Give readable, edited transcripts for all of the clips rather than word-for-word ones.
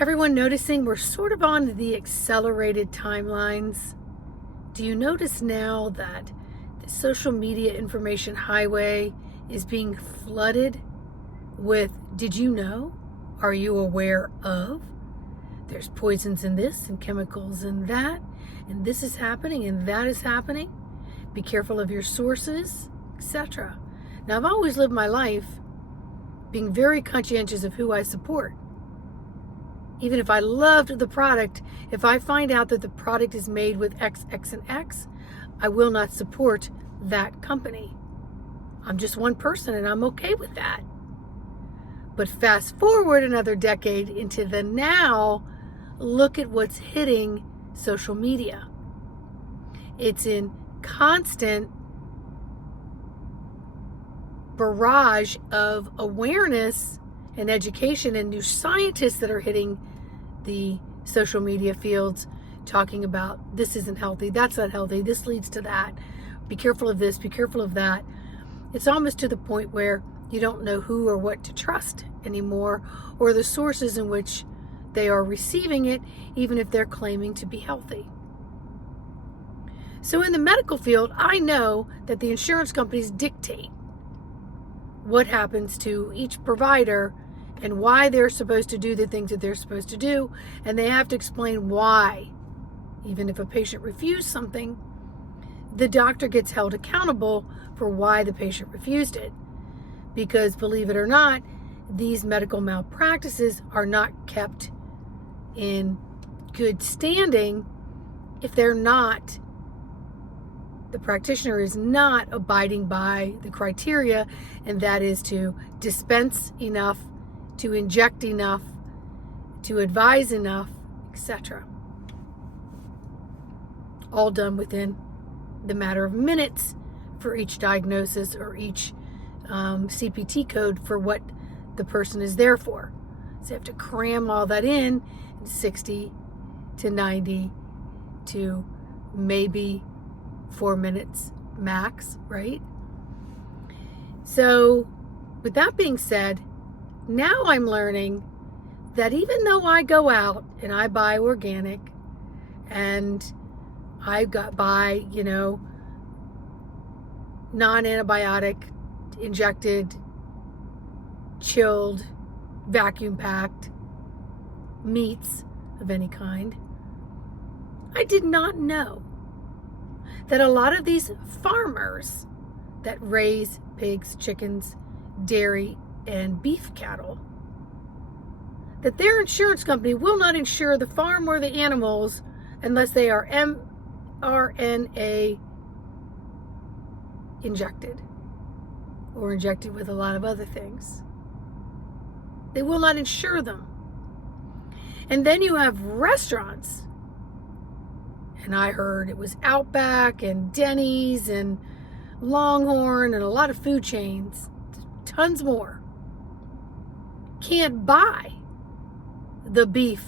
Everyone noticing we're sort of on the accelerated timelines? Do you notice now that the social media information highway is being flooded with, did you know? Are you aware of? There's poisons in this and chemicals in that, and this is happening and that is happening. Be careful of your sources, etc. Now, I've always lived my life being very conscientious of who I support. Even if I loved the product, if I find out that the product is made with X, X, and X, I will not support that company. I'm just one person and I'm okay with that. But fast forward another decade into the now, look at what's hitting social media. It's in constant barrage of awareness and education and new scientists that are hitting the social media fields talking about this isn't healthy, that's not healthy, this leads to that, be careful of this, be careful of that. It's almost to the point where you don't know who or what to trust anymore, or the sources in which they are receiving it, even if they're claiming to be healthy. So in the medical field, I know that the insurance companies dictate what happens to each provider and why they're supposed to do the things that they're supposed to do, and they have to explain why. Even if a patient refused something, the doctor gets held accountable for why the patient refused it. Because believe it or not, these medical malpractices are not kept in good standing if they're not, the practitioner is not abiding by the criteria, and that is to dispense enough, to inject enough, to advise enough, etc. All done within the matter of minutes for each diagnosis or each CPT code for what the person is there for. So you have to cram all that in 60 to 90 to maybe 4 minutes max, right? So with that being said, now I'm learning that even though I go out and I buy organic and I buy, non-antibiotic, injected, chilled, vacuum packed meats of any kind, I did not know that a lot of these farmers that raise pigs, chickens, dairy, and beef cattle, that their insurance company will not insure the farm or the animals unless they are mRNA injected or injected with a lot of other things. They will not insure them. And then you have restaurants, and I heard it was Outback and Denny's and Longhorn and a lot of food chains, tons more, can't buy the beef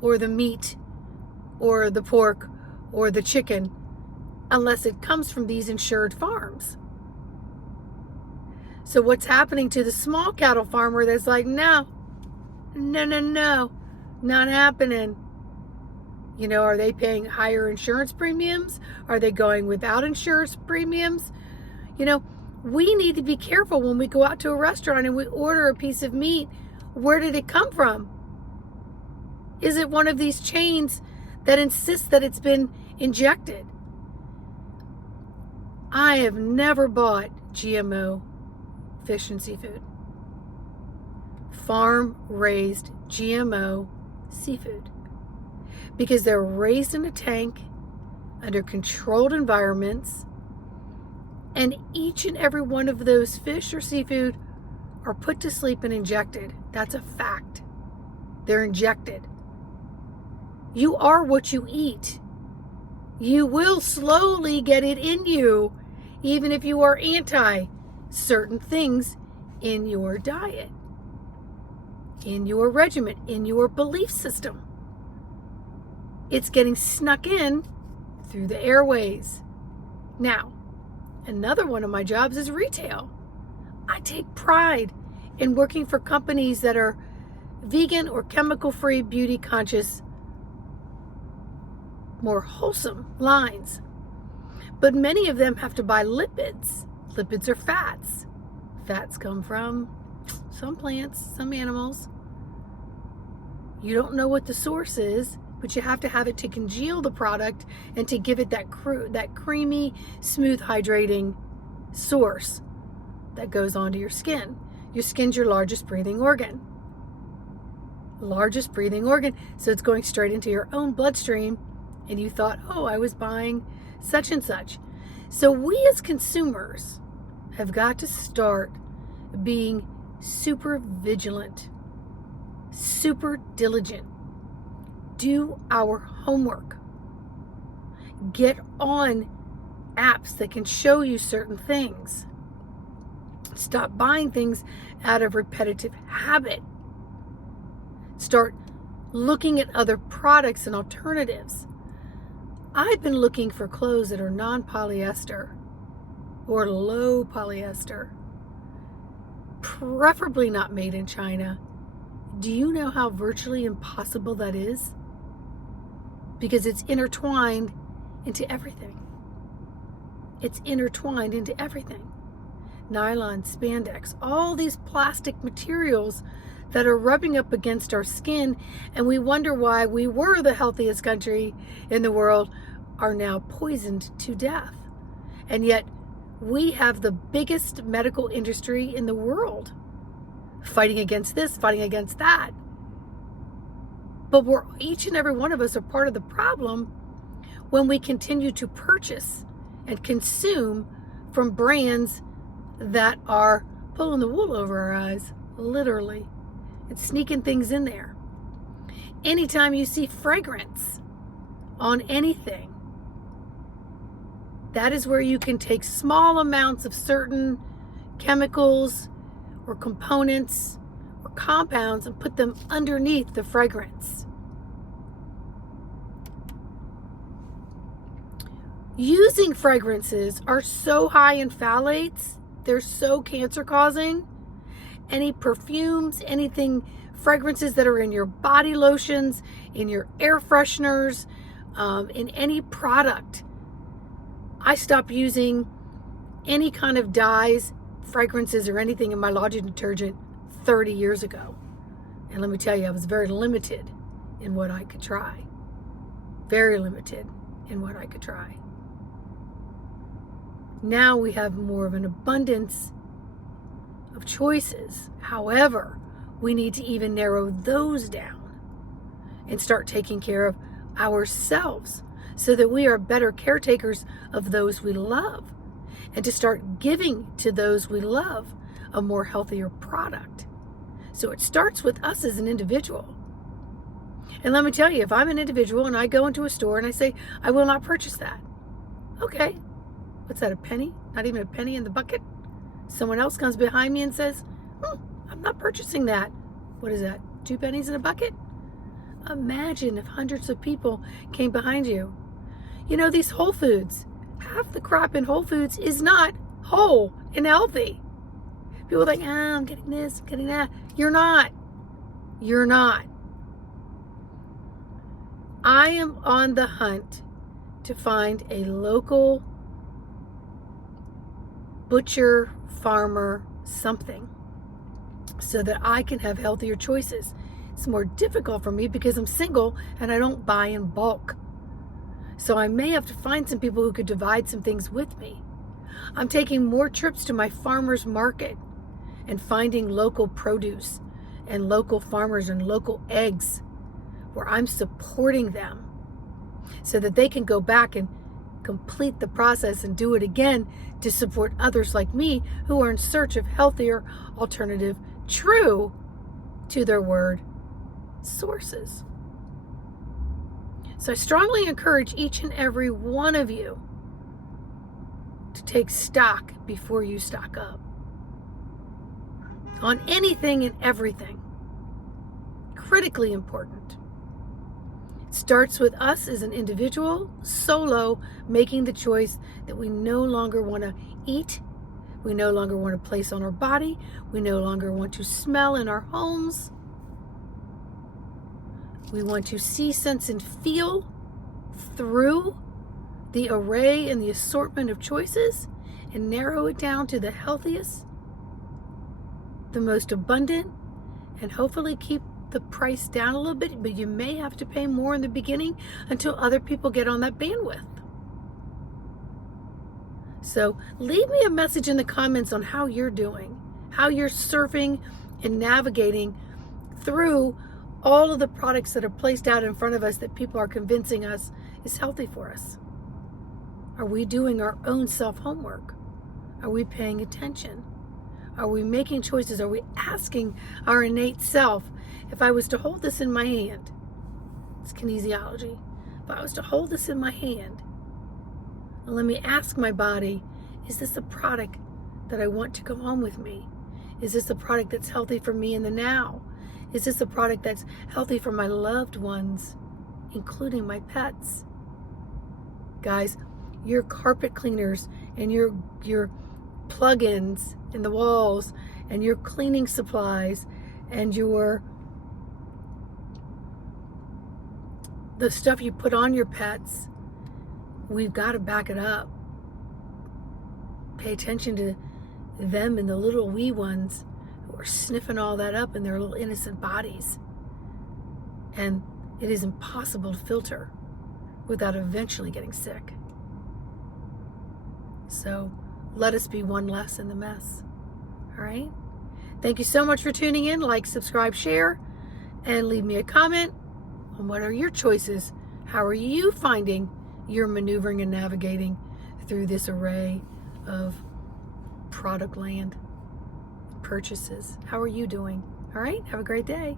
or the meat or the pork or the chicken unless it comes from these insured farms. So what's happening to the small cattle farmer that's like, no, not happening. Are they paying higher insurance premiums? Are they going without insurance premiums? We need to be careful when we go out to a restaurant and we order a piece of meat. Where did it come from? Is it one of these chains that insists that it's been injected? I have never bought GMO fish and seafood. Farm-raised GMO seafood. Because they're raised in a tank under controlled environments, and each and every one of those fish or seafood are put to sleep and injected. That's a fact. They're injected. You are what you eat. You will slowly get it in you, even if you are anti certain things in your diet, in your regimen, in your belief system. It's getting snuck in through the airways. Now, another one of my jobs is retail. I take pride in working for companies that are vegan or chemical-free, beauty-conscious, more wholesome lines. But many of them have to buy lipids. Lipids are fats. Fats come from some plants, some animals. You don't know what the source is, but you have to have it to congeal the product and to give it that creamy, smooth, hydrating source that goes onto your skin. Your skin's your largest breathing organ. Largest breathing organ. So it's going straight into your own bloodstream, and you thought, oh, I was buying such and such. So we as consumers have got to start being super vigilant, super diligent. Do our homework. Get on apps that can show you certain things. Stop buying things out of repetitive habit. Start looking at other products and alternatives. I've been looking for clothes that are non-polyester or low polyester, preferably not made in China. Do you know how virtually impossible that is? Because it's intertwined into everything. It's intertwined into everything. Nylon, spandex, all these plastic materials that are rubbing up against our skin, and we wonder why we were the healthiest country in the world are now poisoned to death. And yet we have the biggest medical industry in the world fighting against this, fighting against that. But each and every one of us are part of the problem when we continue to purchase and consume from brands that are pulling the wool over our eyes, literally. It's sneaking things in there. Anytime you see fragrance on anything, that is where you can take small amounts of certain chemicals or components or compounds and put them underneath the fragrance. Using fragrances are so high in phthalates, they're so cancer causing. Any perfumes, anything, fragrances that are in your body lotions, in your air fresheners, in any product. I stopped using any kind of dyes, fragrances, or anything in my laundry detergent 30 years ago. And let me tell you, I was very limited in what I could try. Very limited in what I could try. Now we have more of an abundance of choices. However, we need to even narrow those down and start taking care of ourselves so that we are better caretakers of those we love, and to start giving to those we love a more healthier product. So it starts with us as an individual. And let me tell you, if I'm an individual and I go into a store and I say, I will not purchase that. Okay, what's that, a penny? Not even a penny in the bucket? Someone else comes behind me and says, I'm not purchasing that. What is that, 2 pennies in a bucket? Imagine if hundreds of people came behind you. You know, these Whole Foods, half the crop in Whole Foods is not whole and healthy. People think, I'm getting this, I'm getting that. You're not. You're not. I am on the hunt to find a local butcher, farmer, something, so that I can have healthier choices. It's more difficult for me because I'm single and I don't buy in bulk. So I may have to find some people who could divide some things with me. I'm taking more trips to my farmer's market and finding local produce and local farmers and local eggs where I'm supporting them so that they can go back and complete the process and do it again to support others like me who are in search of healthier, alternative, true to their word sources. So I strongly encourage each and every one of you to take stock before you stock up on anything and everything. Critically important. It starts with us as an individual, solo, making the choice that we no longer want to eat, we no longer want to place on our body, we no longer want to smell in our homes. We want to see, sense, and feel through the array and the assortment of choices and narrow it down to the healthiest, the most abundant, and hopefully keep the price down a little bit, but you may have to pay more in the beginning until other people get on that bandwidth. So leave me a message in the comments on how you're doing, how you're surfing and navigating through all of the products that are placed out in front of us that people are convincing us is healthy for us. Are we doing our own self-homework? Are we paying attention? Are we making choices? Are we asking our innate self, if I was to hold this in my hand, it's kinesiology, if I was to hold this in my hand, and let me ask my body, is this a product that I want to go home with me? Is this a product that's healthy for me in the now? Is this a product that's healthy for my loved ones, including my pets? Guys, your carpet cleaners and your plug-ins in the walls and your cleaning supplies and the stuff you put on your pets, we've got to back it up. Pay attention to them and the little wee ones who are sniffing all that up in their little innocent bodies. And it is impossible to filter without eventually getting sick. So let us be one less in the mess. All right? Thank you so much for tuning in. Like, subscribe, share, and leave me a comment on what are your choices. How are you finding your maneuvering and navigating through this array of product land purchases? How are you doing? All right? Have a great day.